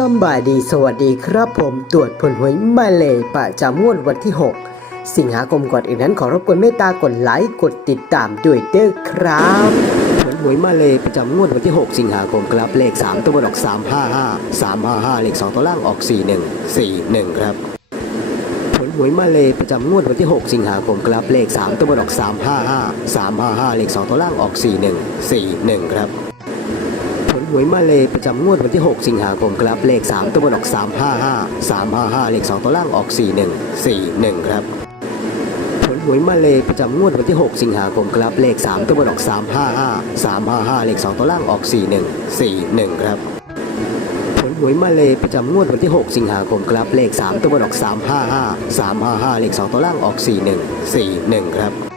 จำบ่ายดีสวัสดีครับผมตรวจผลหวยมาเลยประจำงวดวันที่ 6 สิงหาคมก่อนอื่นนั้นขอรบกวนเมตตากดไลค์กดติดตามด้วยเด้อครับผลหวยมาเลยประจำงวดวันที่ 6 สิงหาคมครับเลข 3 ตัวบนออก 355 355 เลข 2 ตัวล่างออก 41 41 ครับผลหวยมาเลยประจำงวดวันที่ 6 สิงหาคมครับเลข 3 ตัวบนออก 355 355 เลข 2 ตัวล่างออก 41 41 ครับ หวยมาเลยประจำงวดวันที่ 6 สิงหาคมครับ เลข 3 ตัวบนออก 355 355 เลข 2 ตัวล่างออก 41 41 ครับผลหวยมาเลยประจำงวดวันที่ 6 สิงหาคมครับ เลข 3 ตัวบนออก 355 355 เลข 2 ตัวล่างออก 41 41 ครับผลหวยมาเลยประจำงวดวันที่ 6 สิงหาคมครับเลข 3 ตัวบนออก 355 355 เลข 2 ตัวล่างออก 41 41 ครับ